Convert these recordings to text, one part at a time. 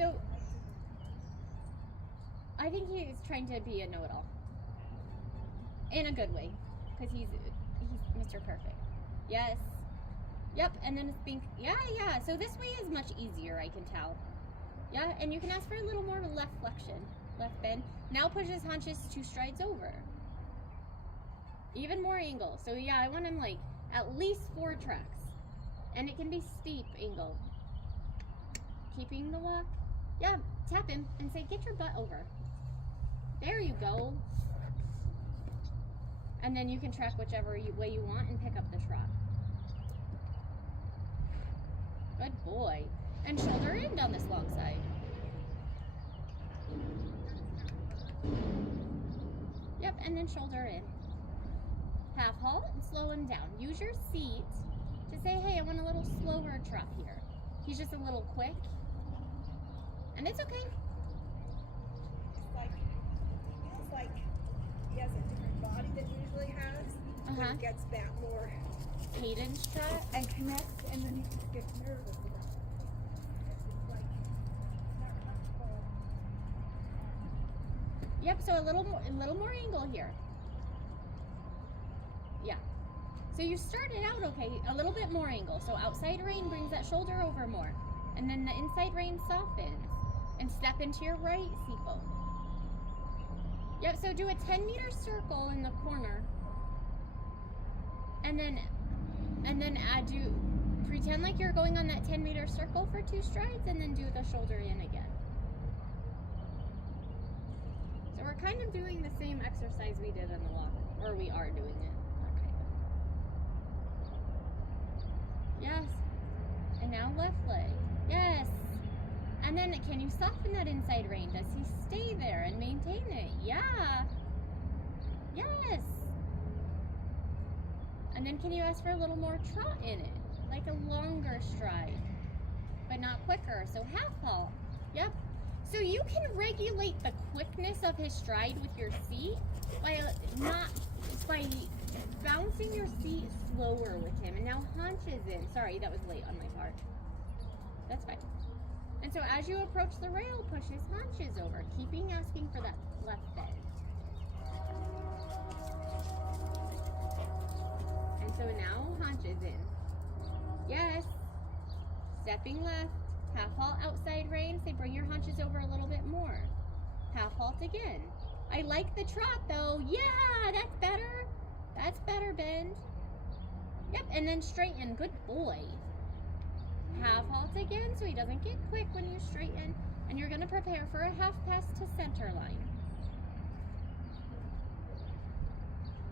So, I think he's trying to be a know-it-all. In a good way. Because he's Mr. Perfect. Yes. Yep, and then it's being, yeah. So this way is much easier, I can tell. Yeah, and you can ask for a little more left flexion, left bend. Now push his haunches 2 strides over. Even more angle. So yeah, I want him like at least 4 tracks. And it can be steep angle. Keeping the walk. Yeah, tap him and say, get your butt over. There you go. And then you can track whichever way you want and pick up the trot. Good boy. And shoulder in down this long side. Yep, and then shoulder in. Half halt and slow him down. Use your seat to say, hey, I want a little slower trot here. He's just a little quick. And it's okay. It's like he has a different body than he usually has. When he gets that more cadence trot and connects, and then he just gets nervous about it. It's like not comfortable. Yep, so a little more angle here. Yeah. So you started out okay, a little bit more angle. So outside rein brings that shoulder over more. And then the inside rein softens. And step into your right seat bone. Yep, so do a 10-meter circle in the corner. And then pretend like you're going on that 10-meter circle for 2 strides and then do the shoulder in again. So we're kind of doing the same exercise we did in the walk, or we are doing it. Okay. Yes. And now left leg. Yes. And then can you soften that inside rein? Does he stay there and maintain it? Yeah. Yes. And then can you ask for a little more trot in it? Like a longer stride, but not quicker. So half halt. Yep. So you can regulate the quickness of his stride with your seat by bouncing your seat slower with him. And now haunches in. Sorry, that was late on my part. That's fine. And so as you approach the rail, push his haunches over, asking for that left bend. And so now haunches in. Yes. Stepping left. Half halt outside rein. Say bring your haunches over a little bit more. Half halt again. I like the trot though. Yeah, that's better. That's better, bend. Yep, and then straighten. Good boy. Half halt again so he doesn't get quick when you straighten. And you're going to prepare for a half pass to center line.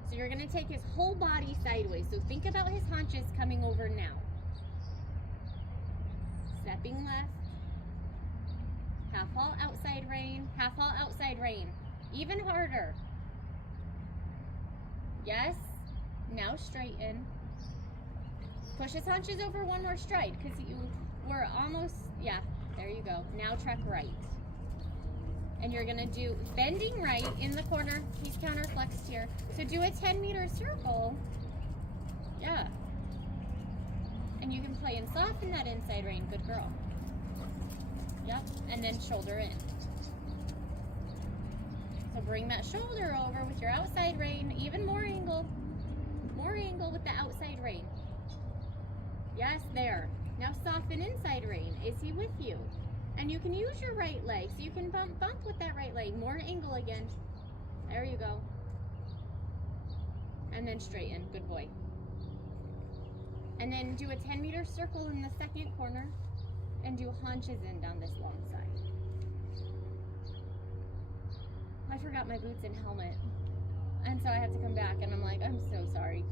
So you're going to take his whole body sideways. So think about his haunches coming over now. Stepping left. Half halt outside rein. Half halt outside rein. Even harder. Yes. Now straighten. Push his haunches over one more stride because you were almost, yeah, there you go. Now track right. And you're going to do bending right in the corner. He's counterflexed here. So do a 10-meter circle. Yeah. And you can play and soften that inside rein. Good girl. Yep. And then shoulder in. So bring that shoulder over with your outside rein. Even more angle. More angle with the outside rein. Yes, there. Now soften inside rein. Is he with you? And you can use your right leg. So you can bump with that right leg. More angle again. There you go. And then straighten. Good boy. And then do a 10-meter circle in the second corner. And do haunches in down this long side. I forgot my boots and helmet. And so I have to come back and I'm like, I'm so sorry.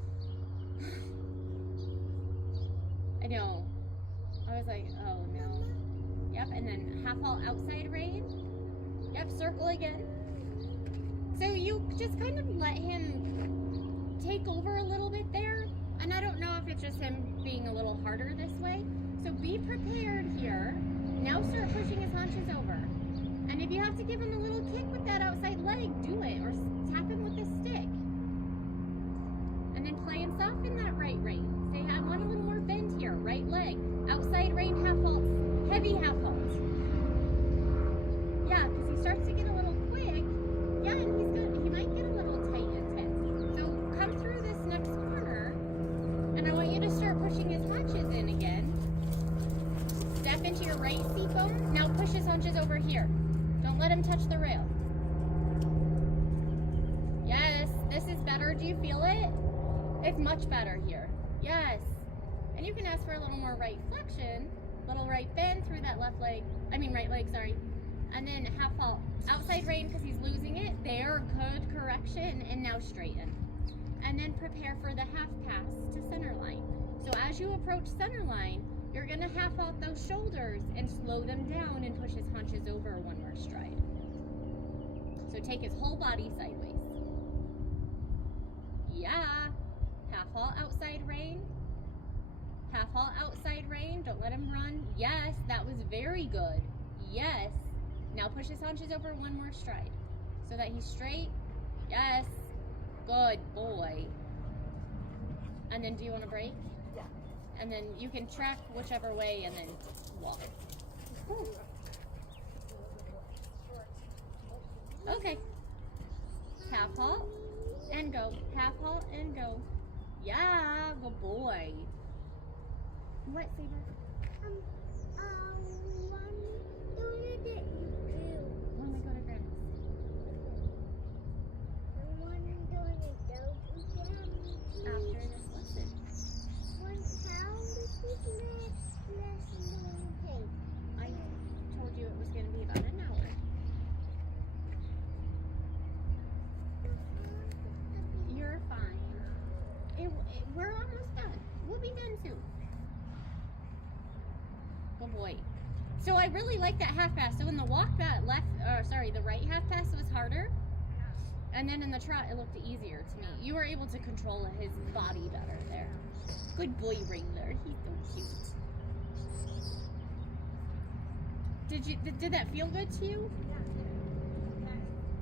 I know. I was like, oh no. Yep, and then half halt outside rein. Yep, circle again. So you just kind of let him take over a little bit there. And I don't know if it's just him being a little harder this way. So be prepared here. Now start pushing his haunches over. And if you have to give him a little kick with that outside leg, do it. Or tap him with a stick. And then play and soften that right rein. Say, I want a little more bend here. Right leg. Outside rein, half halts. Heavy half halts. starts to get a little quick, yeah, and he might get a little tight and tense. So come through this next corner, and I want you to start pushing his haunches in again. Step into your right seat bone. Now push his haunches over here. Don't let him touch the rail. Yes, this is better. Do you feel it? It's much better here. Yes. And you can ask for a little more right flexion, little right bend through that left leg. Right leg, sorry. And then half halt. Outside rein because he's losing it. There, good correction. And now straighten. And then prepare for the half pass to center line. So as you approach center line, you're going to half halt those shoulders and slow them down and push his haunches over one more stride. So take his whole body sideways. Yeah. Half halt outside rein. Half halt outside rein. Don't let him run. Yes, that was very good. Yes. Now push his haunches over one more stride so that he's straight. Yes. Good boy. And then do you want to break? Yeah. And then you can track whichever way and then walk. Okay. Half halt and go. Half halt and go. Yeah, good boy. What, Saber? When did you do? When we go to Grandma's. When doing it though? After this lesson. When how does this lesson take? I told you it was going to be about an hour. You're fine. We're almost done. We'll be done soon. Good boy. So I really like that half pass. So in the walk, that the right half pass was harder. And then in the trot, it looked easier to me. You were able to control his body better there. Good boy, Wrangler. He's so cute. Did that feel good to you? Yeah,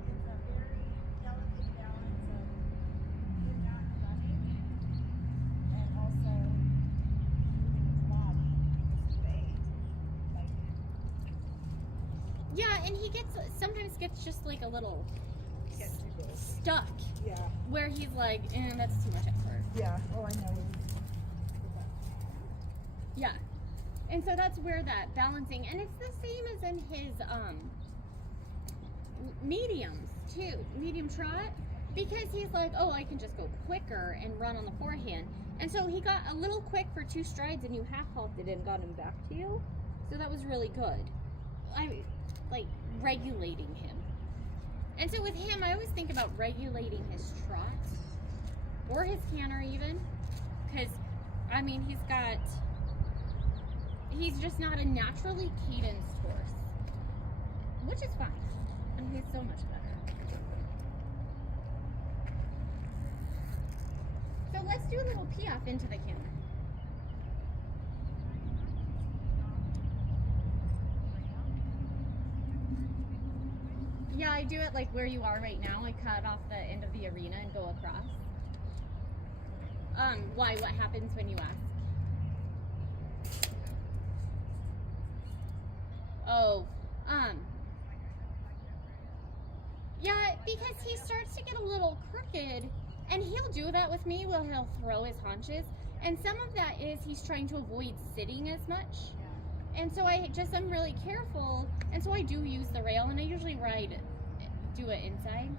it's a very delicate balance of him not running and also moving his body because of age. Like, Yeah, and he sometimes gets just like a little get too big. stuck Yeah. where he's like, that's too much effort. Yeah. Oh, I know. Yeah. And so that's where that balancing, and it's the same as in his mediums too, medium trot, because he's like, oh, I can just go quicker and run on the forehand. And so he got a little quick for 2 strides and you half halted and got him back to you. So that was really good. Like regulating him. And so with him, I always think about regulating his trot or his canter even, because he's just not a naturally cadenced horse, which is fine, and he's so much better. So let's do a little pee-off into the canter. Yeah, I do it like where you are right now. I cut off the end of the arena and go across. Why? What happens when you ask? Oh, yeah, because he starts to get a little crooked, and he'll do that with me where he'll throw his haunches, and some of that is he's trying to avoid sitting as much, and so I'm really careful, and so I do use the rail, and I usually do it inside.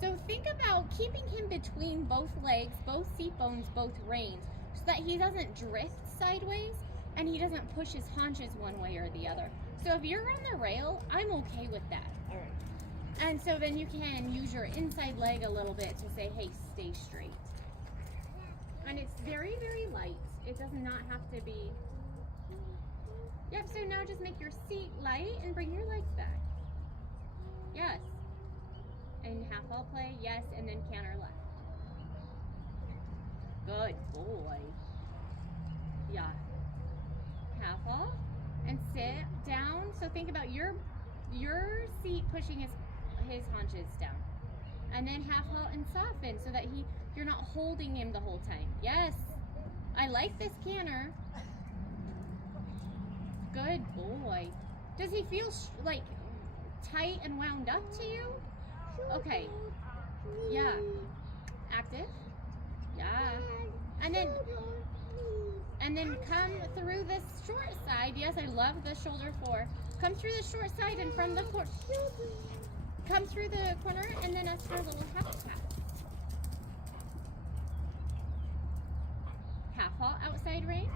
So think about keeping him between both legs, both seat bones, both reins, so that he doesn't drift sideways, and he doesn't push his haunches one way or the other. So if you're on the rail, I'm okay with that. All right. And so then you can use your inside leg a little bit to say, hey, stay straight. And it's very, very light. It does not have to be. Yep, so now just make your seat light and bring your legs back. Yes. And half ball play, yes, and then canter left. Good boy. Yeah. Half ball and sit down. So think about your seat pushing his haunches down. And then half halt and soften so that you're not holding him the whole time. Yes. I like this canter. Good boy. Does he feel tight and wound up to you? Okay. Yeah. Active. Yeah. And then come through this short side. Yes, I love the shoulder 4. Come through the short side and from the corner. Come through the corner and then ask for a little half tap. Half halt outside rein.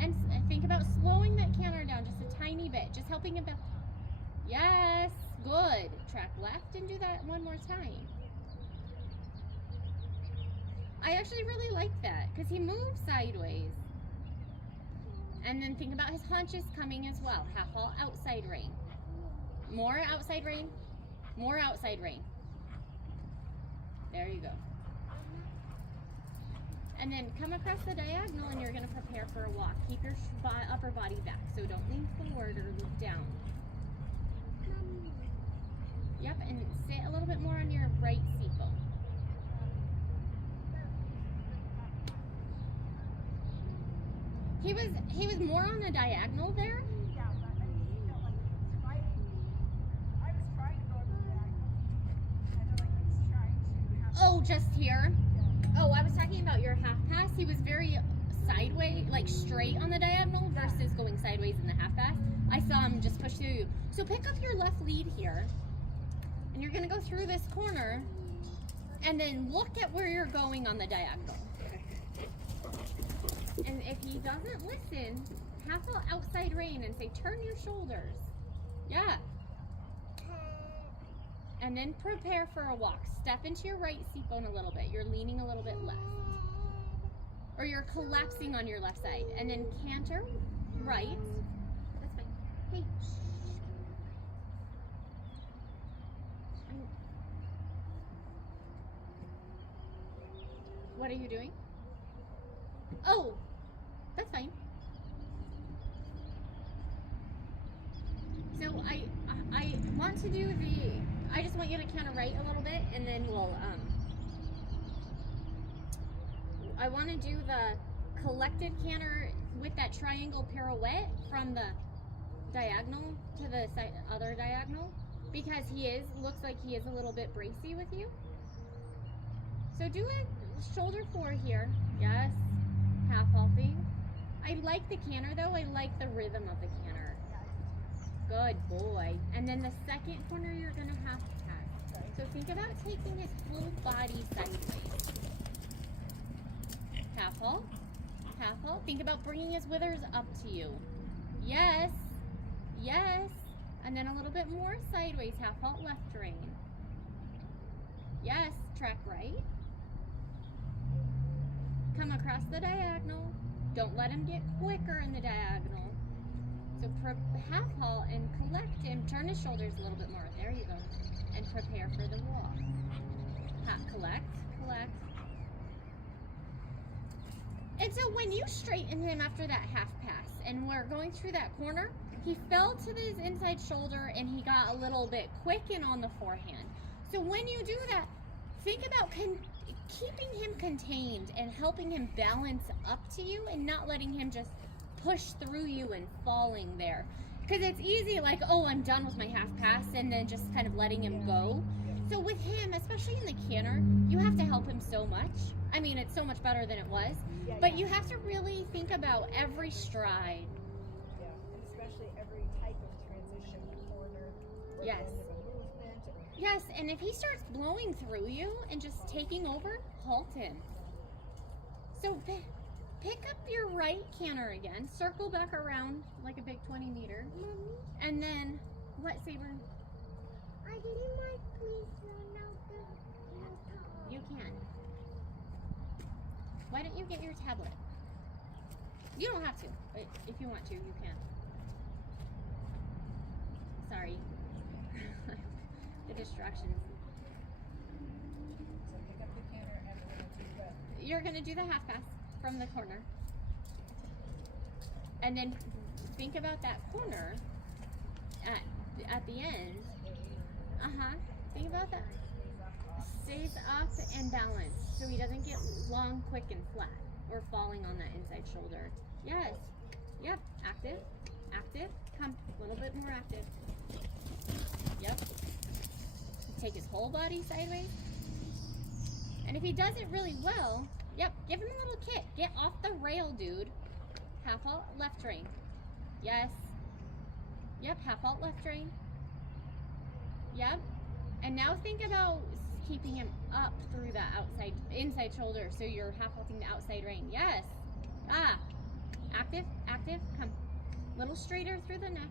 And think about slowing that canter down just a tiny bit. Just helping him. Yes. Good. Track left and do that one more time. I actually really like that because he moves sideways. And then think about his haunches coming as well. Half halt outside rein. More outside rein. More outside rein. There you go. And then come across the diagonal and you're going to prepare for a walk. Keep your upper body back. So don't lean forward or look down. Yep, and sit a little bit more on your right seat bone. He was more on the diagonal there. Yeah, but I mean, he felt like he was fighting me. I was trying to go to the diagonal. I feel like he was trying to have. Oh, just here? Oh, I was talking about your half pass. He was very sideways, like straight on the diagonal versus going sideways in the half pass. I saw him just push through you. So pick up your left lead here. And you're going to go through this corner. And then look at where you're going on the diagonal. And if he doesn't listen, half out outside rein and say, turn your shoulders. Yeah. And then prepare for a walk. Step into your right seat bone a little bit. You're leaning a little bit left. Or you're collapsing on your left side. And then canter right. That's fine. Hey. What are you doing? Oh, that's fine. So I want to do I just want you to canter right a little bit and then we'll, I want to do the collected canter with that triangle pirouette from the diagonal to the other diagonal because looks like he is a little bit bracy with you. So do a shoulder 4 here. Yes. Half halting. I like the canter though. I like the rhythm of the canter. Good boy. And then the second corner you're going to half pass. So think about taking his whole body sideways. Half halt. Half halt. Think about bringing his withers up to you. Yes. Yes. And then a little bit more sideways. Half halt left rein. Yes. Track right. Come across the diagonal. Don't let him get quicker in the diagonal. So half halt and collect him. Turn his shoulders a little bit more. There you go. And prepare for the walk. Collect, collect. And so when you straighten him after that half pass and we're going through that corner, he fell to his inside shoulder and he got a little bit quick and on the forehand. So when you do that, think about keeping him contained and helping him balance up to you and not letting him just push through you and falling there. Because it's easy like, oh, I'm done with my half pass and then just kind of letting him go. So with him, especially in the canter, you have to help him so much. I mean, it's so much better than it was. But you have to really think about every stride. Yeah, and especially every type of transition, corner, Yes. movement. Yes, and if he starts blowing through you and just taking over, halt him. So pick up your right canter again, circle back around like a big 20 meter, and then, what, Saber? I didn't want to please run out the You can. Why don't you get your tablet? You don't have to, but if you want to, you can. Sorry. The distractions. So pick up the canter and we're going to do what? You're going to do the half pass from the corner. And then think about that corner at the end. Think about that. Stays up and balanced so he doesn't get long, quick, and flat or falling on that inside shoulder. Yes. Yep. Active. Active. Come. A little bit more active. Yep. take his whole body sideways. And if he does it really well, yep, give him a little kick. Get off the rail, dude. Half halt left rein. Yes. Yep, half halt left rein. Yep. And now think about keeping him up through that inside shoulder, so you're half halting the outside rein. Yes. Ah. Active, active, come. Little straighter through the neck.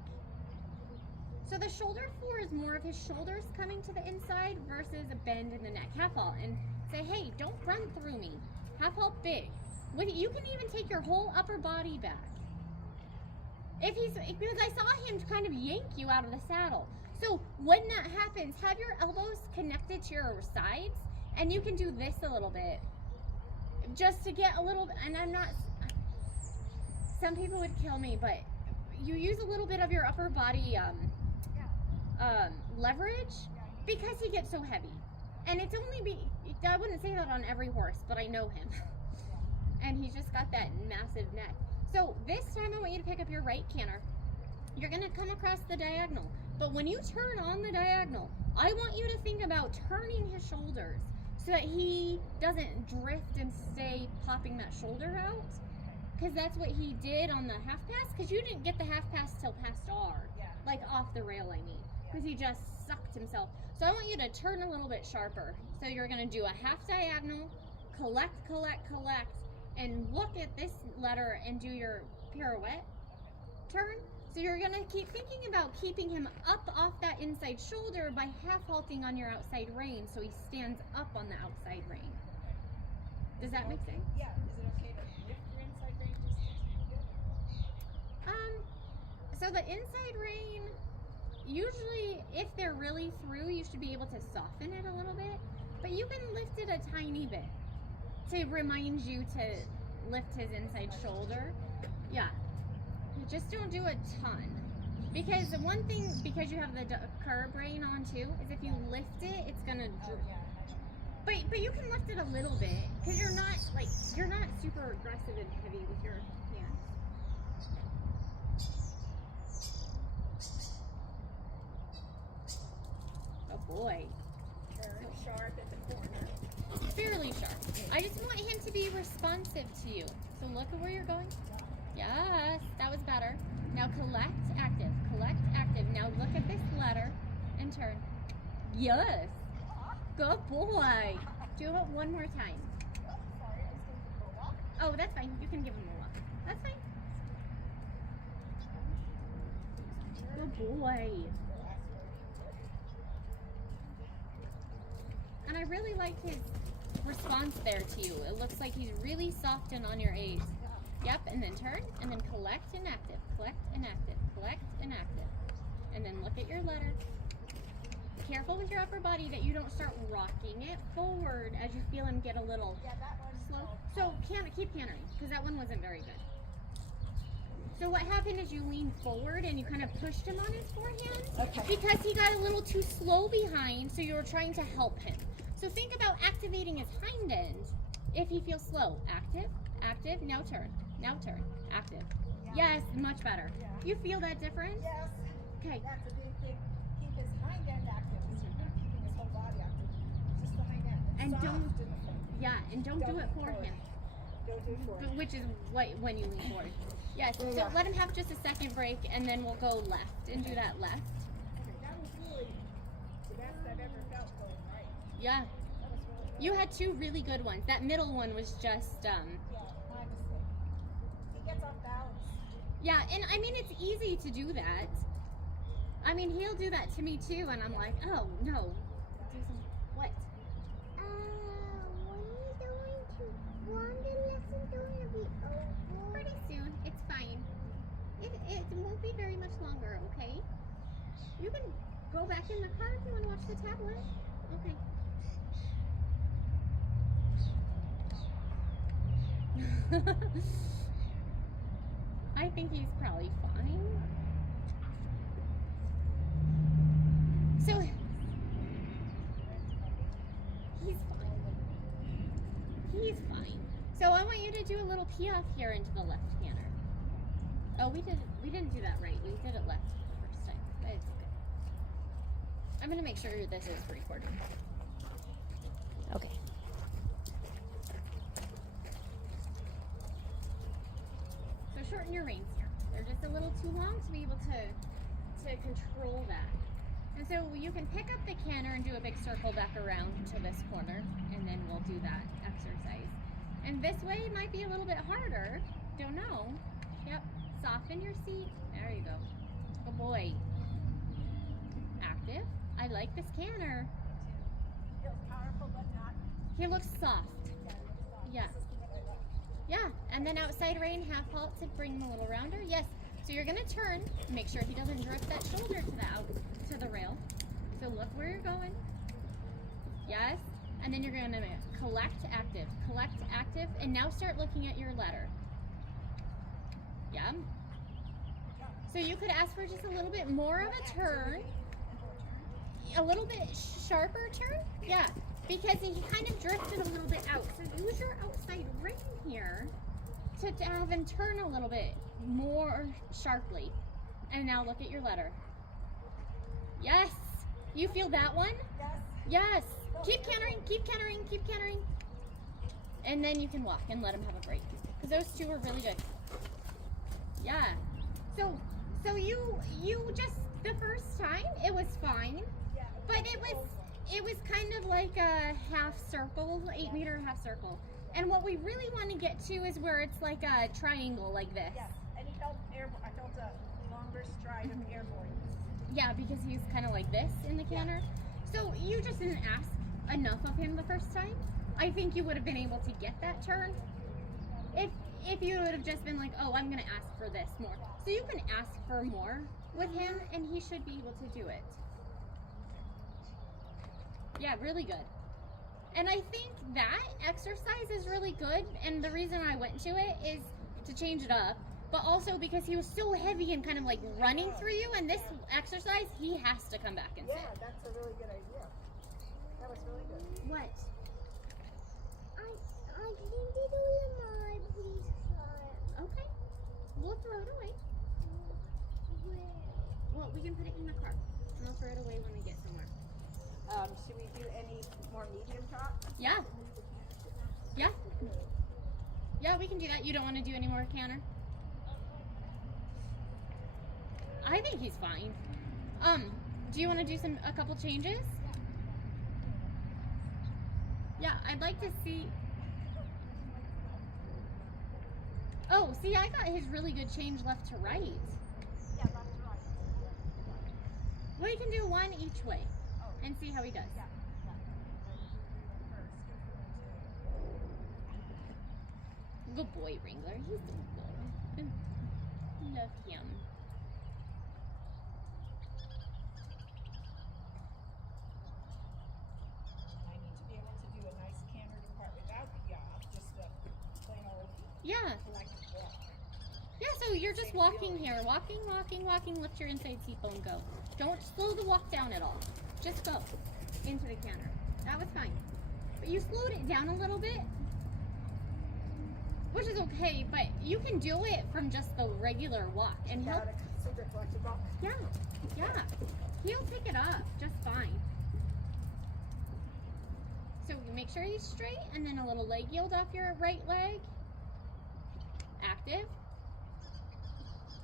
So the shoulder 4 is more of his shoulders coming to the inside versus a bend in the neck. Half halt and say, hey, don't run through me. Half halt big. You can even take your whole upper body back. Because I saw him kind of yank you out of the saddle. So when that happens, have your elbows connected to your sides, and you can do this a little bit. Just to get a little, and I'm not, some people would kill me, but you use a little bit of your upper body leverage because he gets so heavy. And it's only, I wouldn't say that on every horse, but I know him. And he's just got that massive neck. So this time I want you to pick up your right canter. You're gonna come across the diagonal. But when you turn on the diagonal, I want you to think about turning his shoulders so that he doesn't drift and stay popping that shoulder out. Because that's what he did on the half pass, because you didn't get the half pass till past R. Like off the rail, I mean. Because he just sucked himself. So I want you to turn a little bit sharper. So you're gonna do a half diagonal, collect, collect, collect, and look at this letter and do your pirouette turn. So you're gonna keep thinking about keeping him up off that inside shoulder by half halting on your outside rein so he stands up on the outside rein. Does that make sense? Yeah. Is it okay to lift your inside rein just So the inside rein, usually if they're really through, you should be able to soften it a little bit, but you can lift it a tiny bit to remind you to lift his inside shoulder. Yeah. Just don't do a ton. Because the one thing, because you have the curb rein on too, is if you lift it, it's gonna but you can lift it a little bit, because you're not super aggressive and heavy with your hands. Oh boy. very sharp at the corner? Fairly sharp. I just want him to be responsive to you. So look at where you're going. Yes, that was better. Now collect, active, collect, active. Now look at this letter and turn. Yes. Good boy. Do it one more time. Sorry, I was going to go walk. Oh, that's fine. You can give him a look. That's fine. Good boy. And I really liked his response there to you. It looks like he's really soft and on your A's. Yep, and then turn, and then collect and active, collect and active, collect and active. And then look at your letter. Careful with your upper body that you don't start rocking it forward as you feel him get a little slow. So keep cantering, because that one wasn't very good. So what happened is you leaned forward and you kind of pushed him on his forehand. Okay. Because he got a little too slow behind, so you were trying to help him. So think about activating his hind end if he feels slow. Active, active, now turn, active. Yeah. Yes, much better. Yeah. You feel that difference? Yes. Okay. That's a big thing. Keep his hind end active. Because you're not keeping his whole body active. Just the hind end. It's And soft don't- in the front. Yeah, and don't do it for him. Don't do it for him. Which is when you lean forward. Yes, so Yeah. let him have just a second break, and then we'll go left and do that left. Okay, that was really the best I've ever felt going right. Yeah, That was really good. you had two really good ones. That middle one was just, Yeah, my mistake. He gets off balance. yeah, and I mean, it's easy to do that. I mean, he'll do that to me too, and I'm like, oh, no. Do some, what? When the lesson going to be over? Pretty soon. It's fine. It won't be very much longer, okay? You can go back in the car if you want to watch the tablet. Okay. I think he's probably fine. So, he's fine. He's fine. So I want you to do a little pee off here into the left canter. Oh, we didn't do that right. We did it left the first time, but it's okay. I'm gonna make sure this is recording. Okay. So shorten your reins here. They're just a little too long to be able to control that. And so you can pick up the canter and do a big circle back around to this corner, and then we'll do that exercise. And this way might be a little bit harder. Don't know. Yep. Soften your seat. There you go. Good boy. Active. I like this canter. Feels powerful, but not. He looks soft. Yeah. This is what I like. Yeah. And then outside rein, half halt to bring him a little rounder. Yes. So you're gonna turn. Make sure he doesn't drift that shoulder to the rail. So look where you're going. Yes. And then you're gonna collect active, and now start looking at your letter. Yeah. So you could ask for just a little bit more of a turn. A little bit sharper turn? Yeah, because he kind of drifted a little bit out. So use your outside rein here to have him turn a little bit more sharply. And now look at your letter. Yes. You feel that one? Yes. Yes. Keep cantering, keep cantering, keep cantering. And then you can walk and let him have a break. Because those two are really good. Yeah. So you just, the first time, it was fine. Yeah. But it was kind of like a half circle, 8 meter half circle. And what we really want to get to is where it's like a triangle like this. Yes. And he felt I felt a longer stride of airborne. Yeah, because he's kind of like this in the canter. So you just didn't ask enough of him the first time. I think you would have been able to get that turn if you would have just been like, oh, I'm going to ask for this more. So you can ask for more with him, and he should be able to do it. Yeah, really good. And I think that exercise is really good, and the reason I went to it is to change it up, but also because he was so heavy and kind of like running through you, and this exercise, he has to come back and sit. Yeah, that's a really good idea. That was really good. What? I didn't do the mud, please. Okay. We'll throw it away. Where? Well, we can put it in the car, and I'll throw it away when we get somewhere. Should we do any more medium top? Yeah. Yeah. Yeah, we can do that. You don't want to do any more canter? I think he's fine. Do you want to do a couple changes? Yeah, I'd like to see. Oh, see, I got his really good change left to right. Yeah, left to right. We can do one each way and see how he does. Yeah. Good boy, Wrangler. He's so good. Love him. I need to be able to do a nice canter depart without the yaw, just a plain old Yeah. collective walk. Yeah, so you're just walking here. Walking, walking, walking. Lift your inside seat bone, go. Don't slow the walk down at all. Just go into the canter. That was fine. But you slowed it down a little bit, which is okay, but you can do it from just the regular walk. And he'll, Got a super collective walk. yeah, he'll pick it up just fine. So you make sure he's straight, and then a little leg yield off your right leg. Active.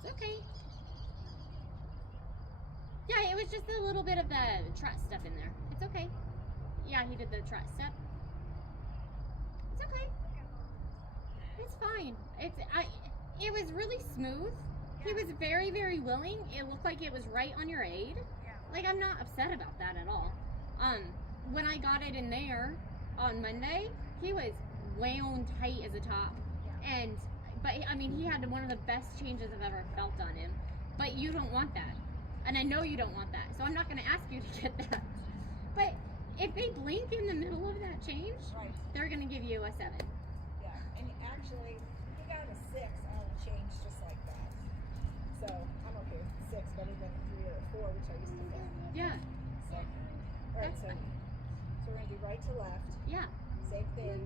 It's okay. Yeah, it was just a little bit of the trot step in there. It's okay. Yeah, he did the trot step. It's okay. It's fine. It was really smooth. He was very, very willing. It looked like it was right on your aid. Yeah. Like, I'm not upset about that at all. When I got it in there on Monday, he was way on tight as a top. Yeah. But I mean, he had one of the best changes I've ever felt on him. But you don't want that. And I know you don't want that. So I'm not going to ask you to get that. But if they blink in the middle of that change, Right. they're going to give you a 7. Yeah. And actually, he got a 6 on a change just like that. So I'm okay with 6 better than 3 or 4, which I used to get. Yeah. So, all right. That's So fine. we're gonna do right to left. Yeah. Same thing.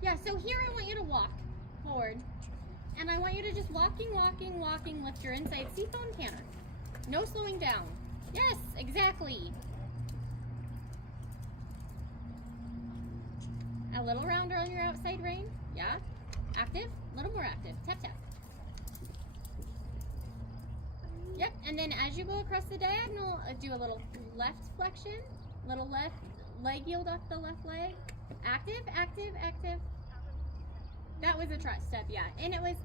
Yeah, so here I want you to walk forward. And I want you to just walking, lift your inside seat bone canter. No slowing down. Yes, exactly. little rounder on your outside rein. Yeah. Active. A little more active. Tap, tap. Yep. And then as you go across the diagonal, do a little left flexion. Little left leg yield off the left leg. Active, active, active. That was a trot step, yeah. And it was...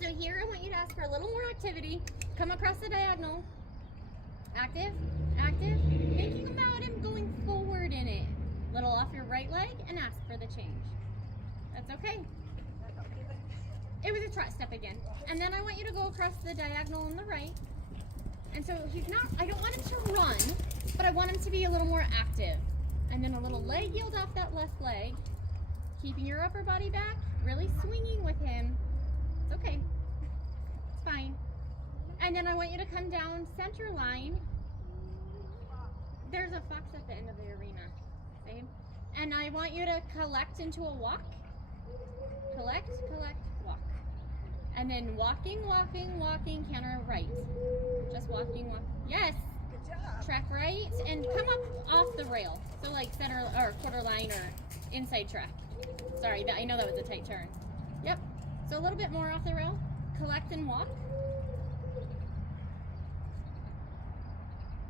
So here I want you to ask for a little more activity. Come across the diagonal. Active, active. Thinking about him going forward in it. Little off your right leg and ask for the change. That's okay. It was a trot step again. And then I want you to go across the diagonal on the right. And so he's not, I don't want him to run, but I want him to be a little more active. And then a little leg yield off that left leg. Keeping your upper body back, really swinging with him. It's okay. It's fine. And then I want you to come down center line. There's a fox at the end of the arena. Same. And I want you to collect into a walk. Collect, collect, walk. And then walking, walking, walking, canter right. Just walking, walk. Yes. Good job. Track right and come up off the rail. So like center or quarter line or inside track. Sorry, I know that was a tight turn. Yep. So a little bit more off the rail. Collect and walk.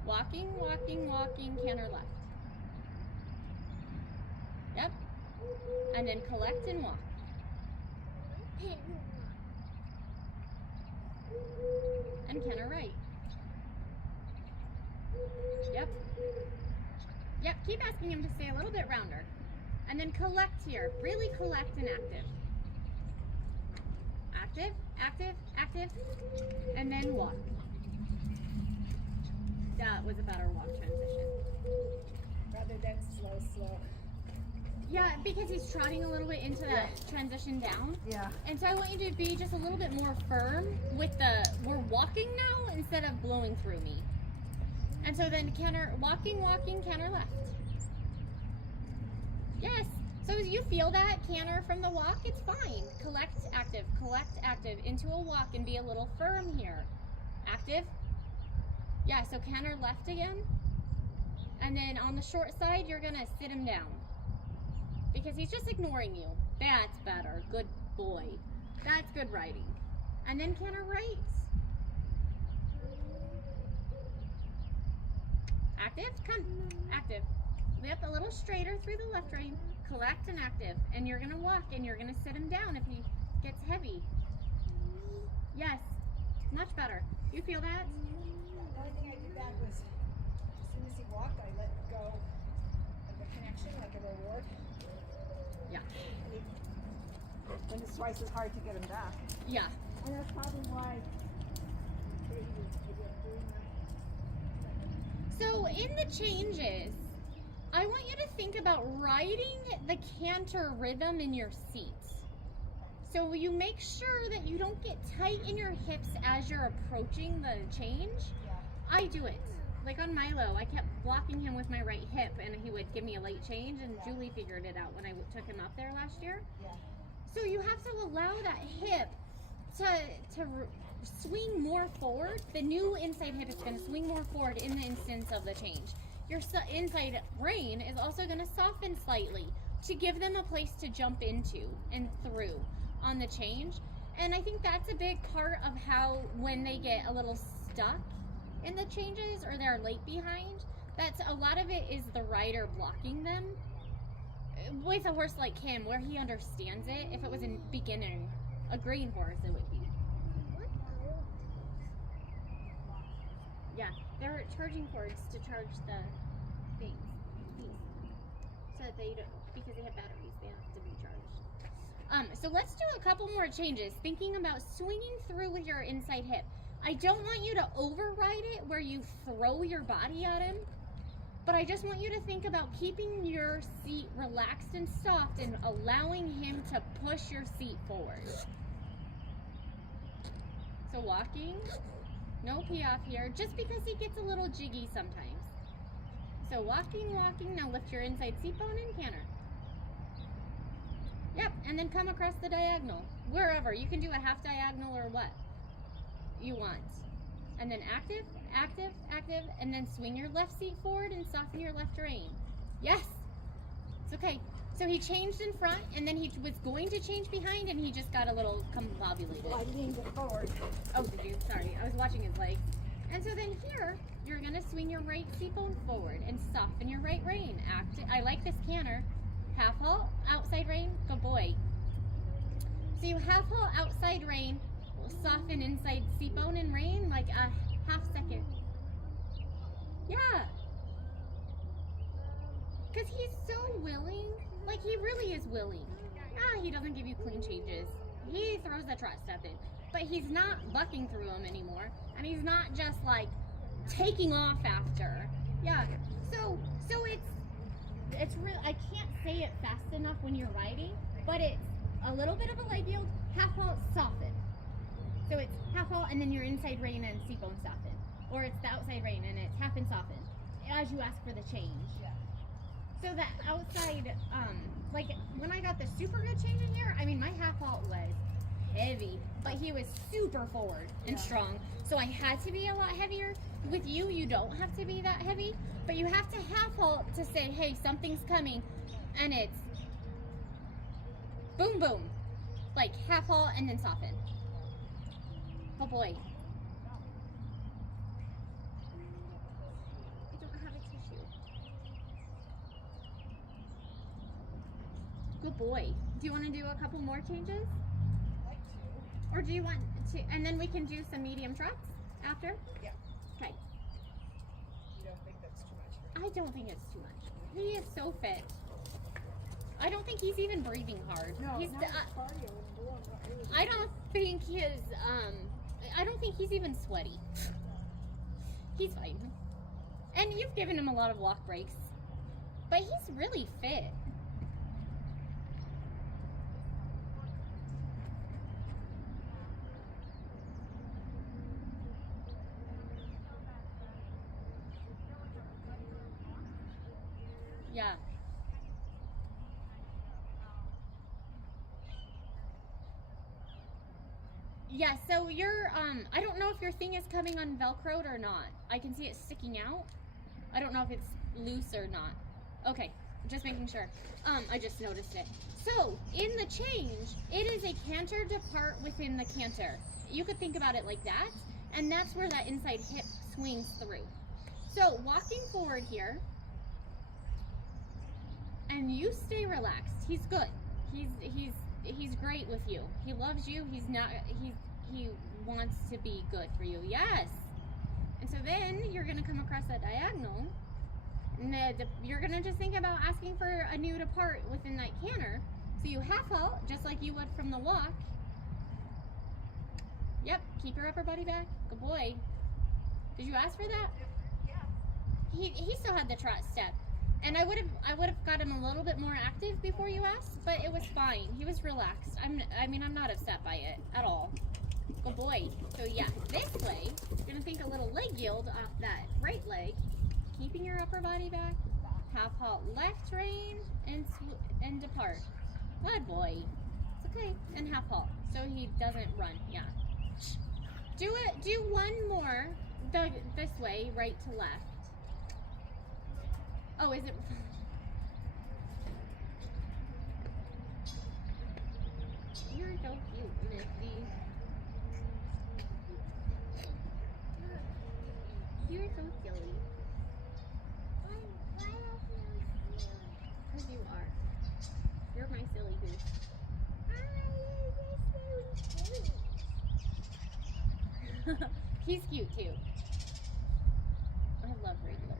Walking, walking, walking, canter left. Yep. And then collect and walk. And canter right. Yep. Yep, keep asking him to stay a little bit rounder. And then collect here. Really collect and active. Active, active, active. And then walk. That was a better walk transition. Rather than slow, slow. Yeah, because he's trotting a little bit into that transition down. Yeah. And so I want you to be just a little bit more firm with the, we're walking now instead of blowing through me. And so then canter, walking, walking, canter left. Yes. So as you feel that canter from the walk, it's fine. Collect active into a walk and be a little firm here. Active. Yeah, so canter left again. And then on the short side, you're gonna sit him down. Because he's just ignoring you. That's better. Good boy. That's good riding. And then canter right. Active, come, active. Lift a little straighter through the left rein. Collect and active. And you're gonna walk and you're gonna sit him down if he gets heavy. Yes, much better. You feel that? The only thing I did bad was, as soon as he walked, I let go of the connection, like a reward. Yeah. Then it's twice as hard to get him back. Yeah. And that's probably why they doing that. So in the changes, I want you to think about riding the canter rhythm in your seat. So you make sure that you don't get tight in your hips as you're approaching the change. Yeah. I do it. Like on Milo, I kept blocking him with my right hip and he would give me a late change, and Yeah. Julie figured it out when I took him up there last year. Yeah. So you have to allow that hip to swing more forward. The new inside hip is going to swing more forward in the instance of the change. Your inside rein is also going to soften slightly to give them a place to jump into and through on the change. And I think that's a big part of how, when they get a little stuck in the changes or they're late behind, that's a lot of it is the rider blocking them. With a horse like him, where he understands it, if it was a beginner, a green horse, it would be. Yeah, they're charging cords to charge the things. So that they don't, because they have batteries, they have to be charged. So let's do a couple more changes, thinking about swinging through with your inside hip. I don't want you to override it where you throw your body at him, but I just want you to think about keeping your seat relaxed and soft and allowing him to push your seat forward. So walking, no pee off here, just because he gets a little jiggy sometimes. So walking, walking, now lift your inside seat bone and canter. Yep, and then come across the diagonal, wherever. You can do a half diagonal or what you want. And then active, active, active, and then swing your left seat forward and soften your left rein. Yes. It's okay. So he changed in front, and then he was going to change behind, and he just got a little combobulated. Well, I didn't get forward. Oh, did you? Sorry. I was watching his legs. And so then here, you're going to swing your right seatbone forward and soften your right rein. I like this canter. Half halt, outside rein. Good boy. So you half halt, outside rein. We'll soften inside seatbone and rein like a half second. Yeah. Because he's so willing. Like, he really is willing. He doesn't give you clean changes. He throws the trot step in. But he's not bucking through them anymore. And he's not just, like, taking off after. Yeah. So it's real. I can't say it fast enough when you're riding. But it's a little bit of a leg yield. Half halt, soften. So it's half halt and then your inside rein and seatbone soften. Or it's the outside rein and it's half and soften. As you ask for the change. Yeah. So that outside, like when I got the super good change in here, I mean my half halt was heavy, but he was super forward and strong. So I had to be a lot heavier. With you, you don't have to be that heavy, but you have to half halt to say, hey, something's coming, and it's boom, boom, like half halt and then soften. Oh boy. I don't have a tissue. Good boy. Do you want to do a couple more changes? I'd like to. Or do you want to, and then we can do some medium trots after? Yeah. Okay. You don't think that's too much for I don't think it's too much. He is so fit. I don't think he's even breathing hard. No, he's not cardio. I don't think his, I don't think he's even sweaty. He's fine. And you've given him a lot of walk breaks. But he's really fit. Yeah. Yeah, so you're, I don't know if your thing is coming on Velcroed or not. I can see it sticking out. I don't know if it's loose or not. Okay, just making sure. I just noticed it. So, in the change, it is a canter depart within the canter. You could think about it like that, and that's where that inside hip swings through. So, walking forward here, and you stay relaxed. He's good. He's great with you. He loves you. He wants to be good for you. Yes. And so then you're gonna come across that diagonal, and you're gonna just think about asking for a new depart within that canter. So you half halt just like you would from the walk. Yep. Keep your upper body back. Good boy. Did you ask for that? Yeah. He still had the trot step. And I would have got him a little bit more active before you asked, but it was fine. He was relaxed. I'm not upset by it at all. Good boy. So yeah, this way, you're gonna think a little leg yield off that right leg, keeping your upper body back. Half halt left rein and depart. Good boy. It's okay. And half halt, so he doesn't run. Yeah. Do it. Do one more. This way, right to left. Oh, is it? You're so cute, Misty. You're so silly. Why are you silly? Because you are. You're my silly goose. He's cute too. I love Wrangler.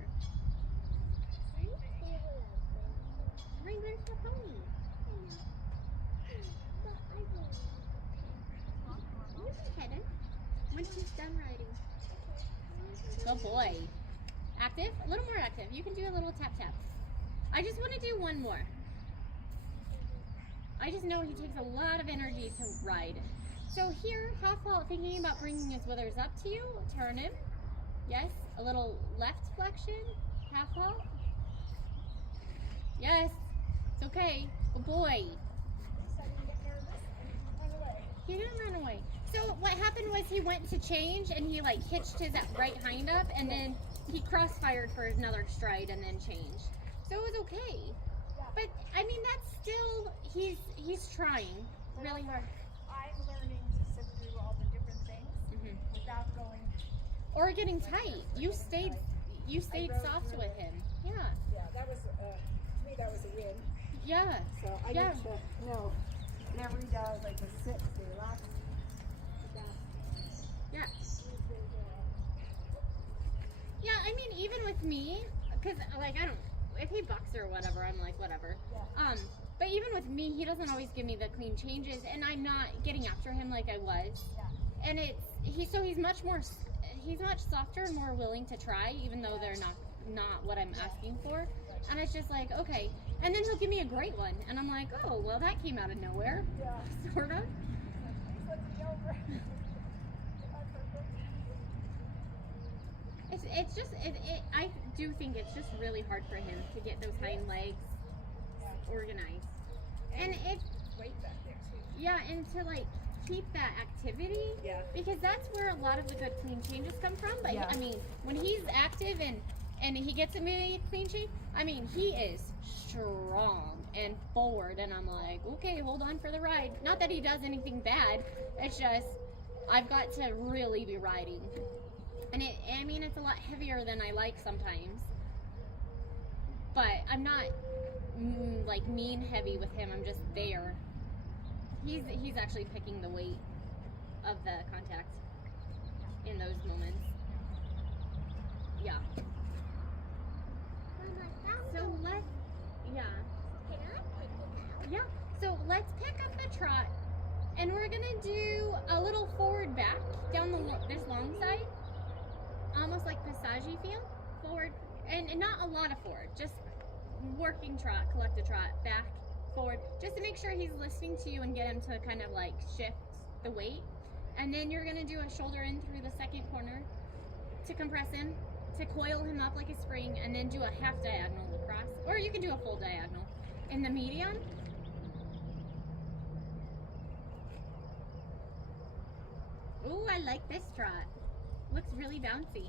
Wrangler's the pony. You can pet him when she's done riding. Good boy. Active? A little more active. You can do a little tap tap. I just want to do one more. I just know he takes a lot of energy to ride. So here, half halt, thinking about bringing his withers up to you. Turn him. Yes. A little left flexion. Half halt. Yes. It's okay. Good boy. At least I didn't get nervous and run away. He didn't run away. So what happened was he went to change and he like hitched his right hind up and then he cross-fired for another stride and then changed. So it was okay. Yeah. But I mean, that's still he's trying really hard. I'm learning to sift through all the different things without going. Or getting tight. You stayed rode soft through with it. him. Yeah. Yeah, that was to me that was a win. Yeah. So I Yeah. need to know whenever he does, I just sit, stay relaxed. Yeah. Yeah, I mean, even with me, because, like, I don't, if he bucks or whatever, I'm like, whatever. Yeah. But even with me, he doesn't always give me the clean changes, and I'm not getting after him like I was. Yeah. And he's much softer and more willing to try, even though they're not what I'm asking for. And it's just like, okay. And then he'll give me a great one, and I'm like, oh, well, that came out of nowhere. Yeah. Sort of. Please let me over. It's just, I do think it's just really hard for him to get those hind legs organized. And it, Weight back there too. yeah, and to like keep that activity, Yeah. because that's where a lot of the good clean changes come from. But Yeah. I mean, when he's active and he gets a mini clean change, I mean, he is strong and forward, and I'm like, okay, hold on for the ride. Not that he does anything bad, it's just I've got to really be riding. And I mean, it's a lot heavier than I like sometimes. But I'm not like mean heavy with him. I'm just there. He's actually picking the weight of the contact in those moments. Yeah. So yeah. So let's pick up the trot, and we're gonna do a little forward back down this long side. Almost like passage feel, forward, and not a lot of forward, just working trot, collect a trot, back, forward, just to make sure he's listening to you and get him to kind of like shift the weight. And then you're gonna do a shoulder in through the second corner to compress him, to coil him up like a spring, and then do a half diagonal across, or you can do a full diagonal. In the medium, ooh, I like this trot. Looks really bouncy.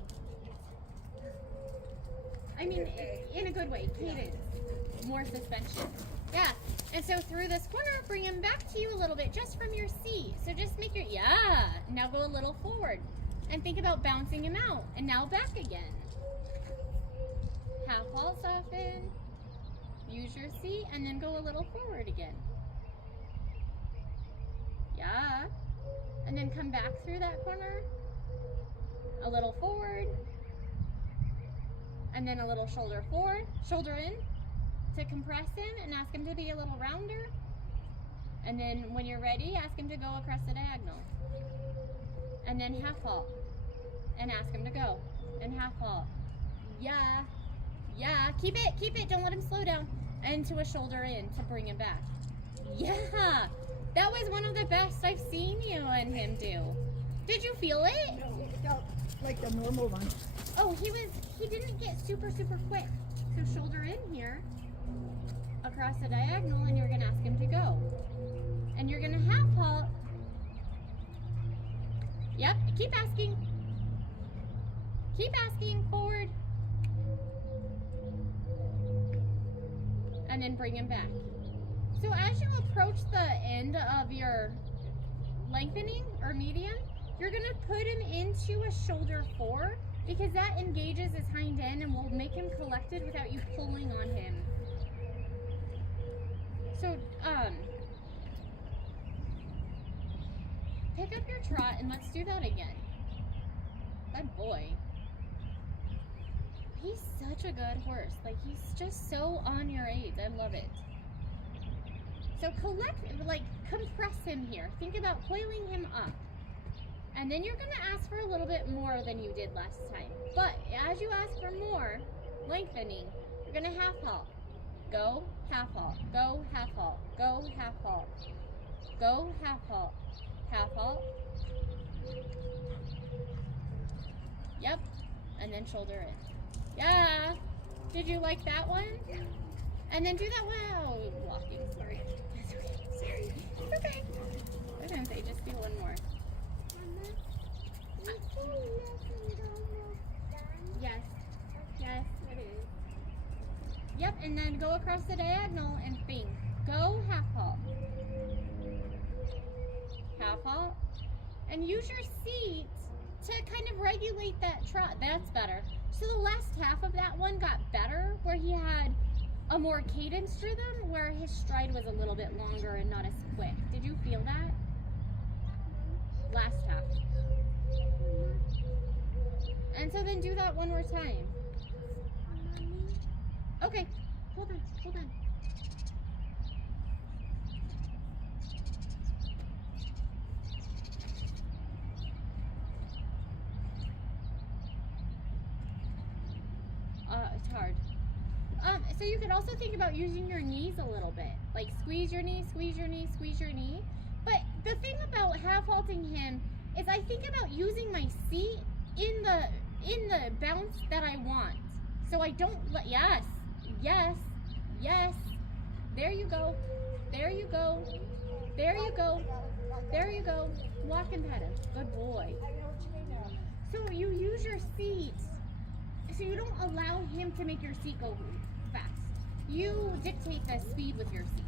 I mean, in a good way. Cadence. More suspension. Yeah. And so through this corner, bring him back to you a little bit just from your seat. So just make your, yeah. Now go a little forward. And think about bouncing him out. And now back again. Half halt soften. Use your seat and then go a little forward again. Yeah. And then come back through that corner. A little forward, and then a little shoulder forward, shoulder in to compress him and ask him to be a little rounder. And then when you're ready, ask him to go across the diagonal. And then half halt and ask him to go. And half halt. Yeah. Yeah. Keep it. Don't let him slow down. And to a shoulder in to bring him back. Yeah. That was one of the best I've seen you and him do. Did you feel it? No, it felt like the normal one. Oh, he didn't get super quick. So shoulder in here, across the diagonal, and you're gonna ask him to go. And you're gonna half halt. Yep, keep asking. Keep asking, forward. And then bring him back. So as you approach the end of your lengthening or median, you're gonna put him into a shoulder four, because that engages his hind end and will make him collected without you pulling on him. So, pick up your trot and let's do that again. Good boy. He's such a good horse. Like, he's just so on your aids. I love it. So compress him here. Think about coiling him up. And then you're going to ask for a little bit more than you did last time. But as you ask for more, lengthening, you're going to half halt. Go, half halt. Go, half halt. Go, half halt. Go, half halt. Half halt. Yep. And then shoulder in. Yeah. Did you like that one? Yeah. And then do that one. Oh, walking. Sorry. It's okay. Sorry. It's okay. I was going to say, just do one more. Yes. Yes, it is. Yep, and and then go across the diagonal and bing. Go half halt. Half halt. And use your seat to kind of regulate that trot. That's better. So the last half of that one got better, where he had a more cadenced rhythm, where his stride was a little bit longer and not as quick. Did you feel that? Last half. And so then do that one more time. Okay, hold on, hold on. It's hard. So you could also think about using your knees a little bit. Like squeeze your knee, squeeze your knee, squeeze your knee. But the thing about half halting him is I think about using my seat in the bounce that I want. So I don't let, yes, yes, yes. There you go. There you go. There you go. There you go. Walk and pet him. Good boy. I know what you mean now. So you use your seat, so you don't allow him to make your seat go fast. You dictate the speed with your seat.